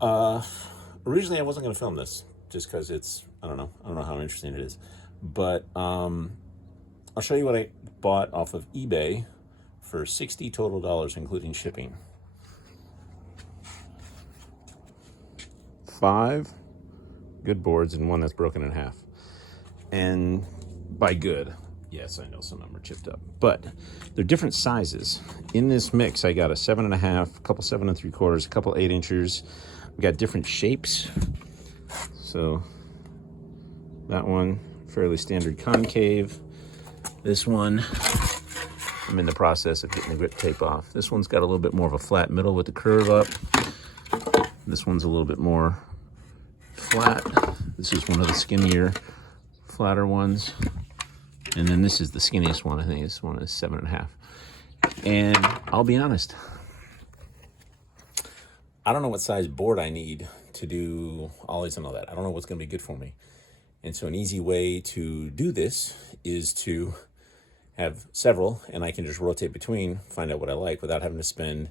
Uh, Originally I wasn't going to film this just because it's, I don't know how interesting it is. But I'll show you what I bought off of eBay for $60 total, including shipping. 5 good boards and one that's broken in half. And by good, yes, I know some of them are chipped up, but they're different sizes. In this mix, I got a 7.5, a couple 7 3/4, a couple 8 inchers. We got different shapes. So that one, fairly standard concave. This one, I'm in the process of getting the grip tape off. This one's got a little bit more of a flat middle with the curve up. This one's a little bit more flat. This is one of the skinnier, flatter ones. And then this is the skinniest one. I think this one is 7.5. And I'll be honest, I don't know what size board I need to do ollies and all that. I don't know what's going to be good for me. And so an easy way to do this is to have several, and I can just rotate between, find out what I like without having to spend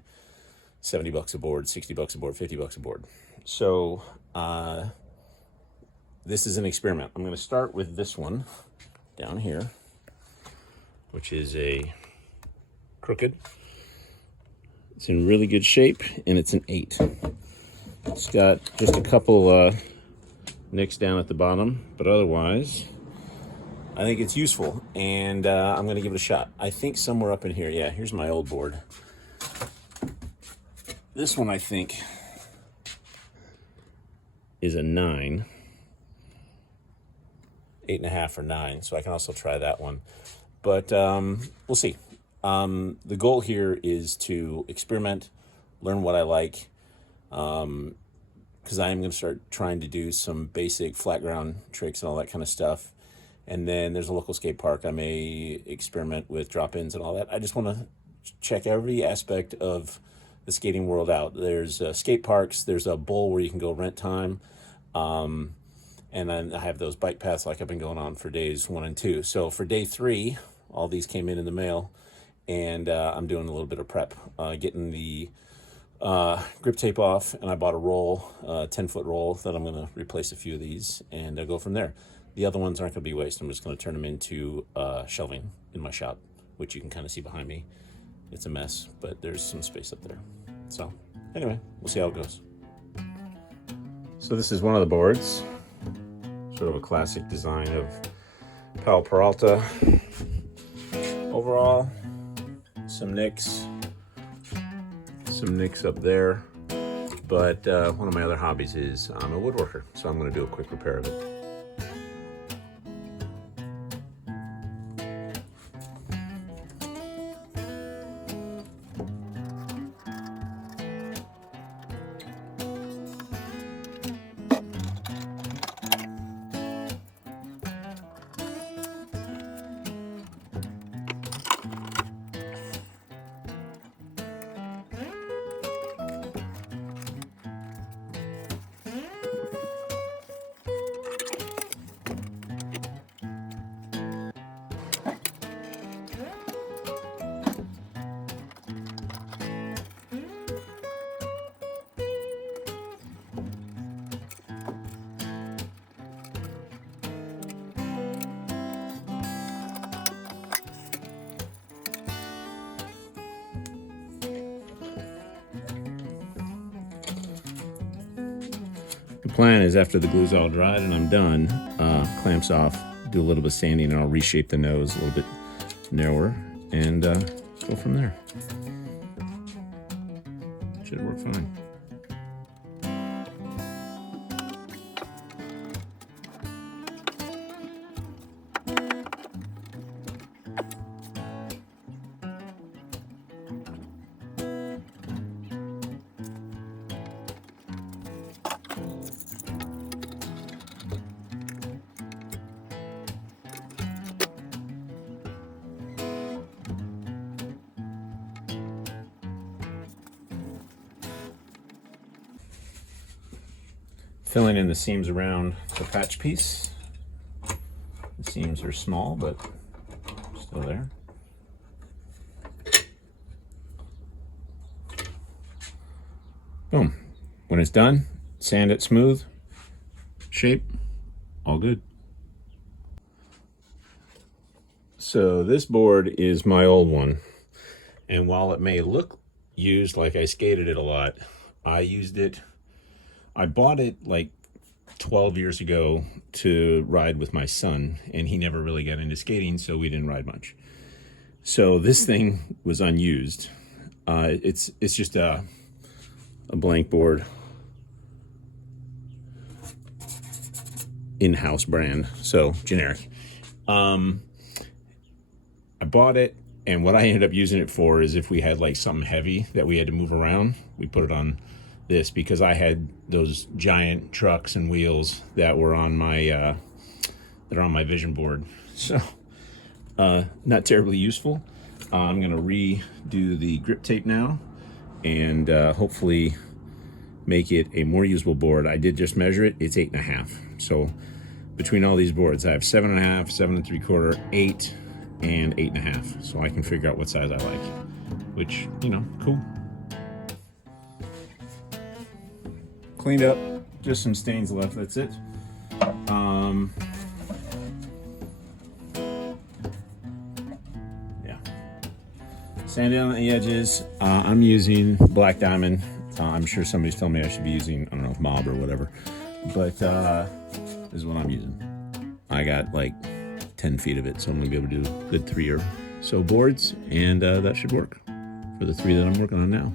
$70 a board, $60 a board, $50 a board. So this is an experiment. I'm going to start with this one down here, which is a crooked. It's in really good shape, and it's an 8. It's got just a couple nicks down at the bottom, but otherwise, I think it's useful, and I'm going to give it a shot. I think somewhere up in here, yeah, here's my old board. This one, I think, is a 9. 8.5 or 9, so I can also try that one. But we'll see. The goal here is to experiment, learn what I like, because I am going to start trying to do some basic flat ground tricks and all that kind of stuff. And then there's a local skate park. I may experiment with drop-ins and all that. I just want to check every aspect of the skating world out. There's skate parks. There's a bowl where you can go rent time. And then I have those bike paths like I've been going on for days 1 and 2. So for day 3, all these came in the mail, and I'm doing a little bit of prep, getting the grip tape off, and I bought a roll, 10-foot roll that I'm going to replace a few of these and go from there. The other ones aren't going to be waste. I'm just going to turn them into shelving in my shop, which you can kind of see behind me. It's a mess, but there's some space up there. So anyway, we'll see how it goes. So this is one of the boards, sort of a classic design of Pal Peralta. Overall, some nicks up there, but one of my other hobbies is I'm a woodworker, so I'm going to do a quick repair of it. The plan is after the glue's all dried and I'm done, clamps off, do a little bit of sanding, and I'll reshape the nose a little bit narrower and go from there. Should work fine. Filling in the seams around the patch piece. The seams are small, but still there. Boom. When it's done, sand it smooth, shape, all good. So this board is my old one, and while it may look used, like I skated it a lot, I bought it like 12 years ago to ride with my son, and he never really got into skating, so we didn't ride much. So this thing was unused. It's just a blank board, in-house brand, so generic. I bought it, and what I ended up using it for is if we had like something heavy that we had to move around, we put it on this, because I had those giant trucks and wheels that were on my vision board. So not terribly useful. I'm gonna redo the grip tape now, and hopefully make it a more usable board. I did just measure it, it's 8.5. So between all these boards, I have 7.5, 7 3/4, 8, and 8.5. So I can figure out what size I like, which, you know, cool. Cleaned up, just some stains left, that's it. Yeah. Sanding on the edges. I'm using Black Diamond. I'm sure somebody's telling me I should be using, I don't know, Mob or whatever. But this is what I'm using. I got like 10 feet of it, so I'm gonna be able to do a good 3 or so boards, and that should work for the 3 that I'm working on now.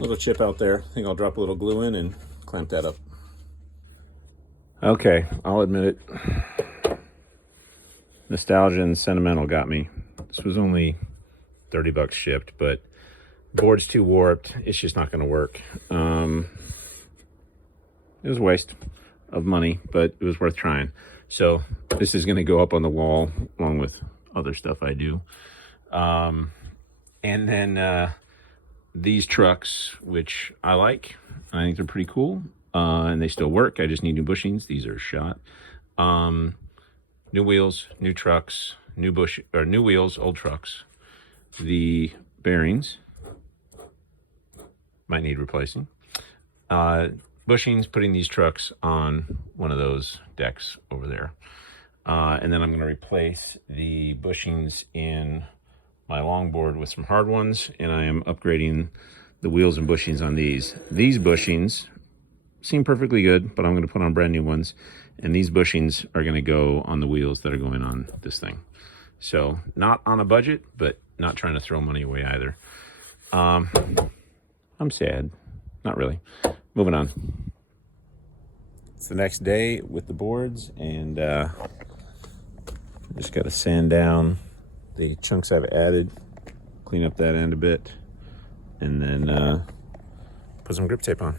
Little chip out there. I think I'll drop a little glue in and clamp that up. Okay, I'll admit it. Nostalgia and sentimental got me. This was only 30 bucks shipped, but board's too warped. It's just not going to work. It was a waste of money, but it was worth trying. So this is going to go up on the wall along with other stuff I do. And then these trucks, which I like, I think they're pretty cool, and they still work. I just need new bushings. These are shot. New wheels, new trucks, new wheels, old trucks. The bearings might need replacing. Bushings, putting these trucks on one of those decks over there. And then I'm going to replace the bushings in my longboard with some hard ones, and I am upgrading the wheels and bushings on these. These bushings seem perfectly good, but I'm going to put on brand new ones, and these bushings are going to go on the wheels that are going on this thing. So not on a budget, but not trying to throw money away either. I'm sad. Not really. Moving on. It's the next day with the boards, and just got to sand down the chunks I've added, clean up that end a bit, and then put some grip tape on.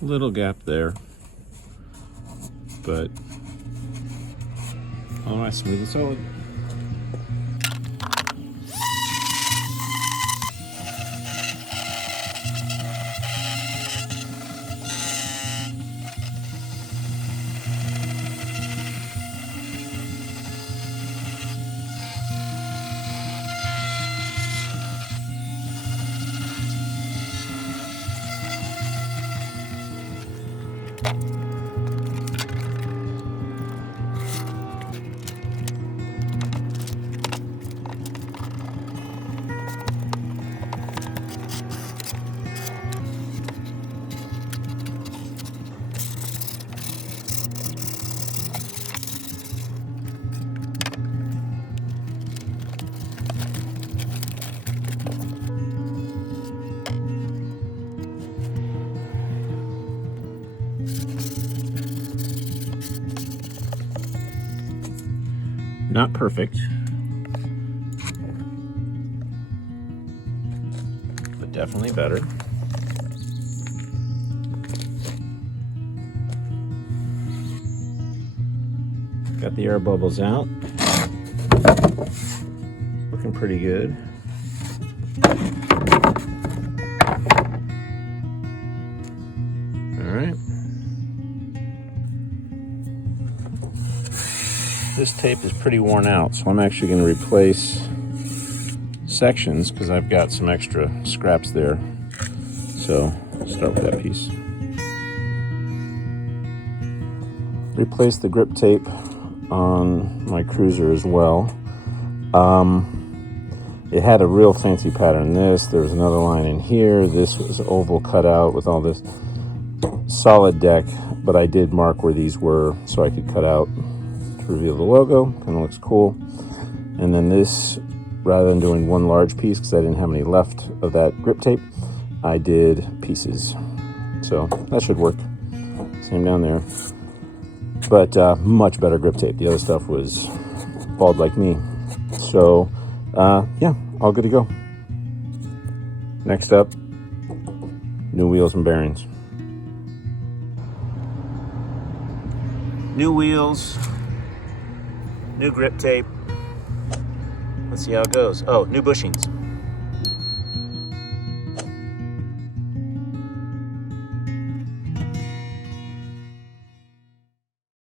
Little gap there, but all right, smooth and solid. Not perfect, but definitely better. Got the air bubbles out. Looking pretty good. All right. This tape is pretty worn out, so I'm actually going to replace sections because I've got some extra scraps there. So I'll start with that piece. Replace the grip tape on my cruiser as well. It had a real fancy pattern. There was another line in here. This was oval cut out with all this solid deck, but I did mark where these were so I could cut out to reveal the logo. Kind of looks cool. And then this, rather than doing one large piece because I didn't have any left of that grip tape, I did pieces. So that should work. Same down there. But much better grip tape. The other stuff was bald like me. So yeah, all good to go. Next up, new wheels and bearings. New wheels, new grip tape. Let's see how it goes. Oh, new bushings.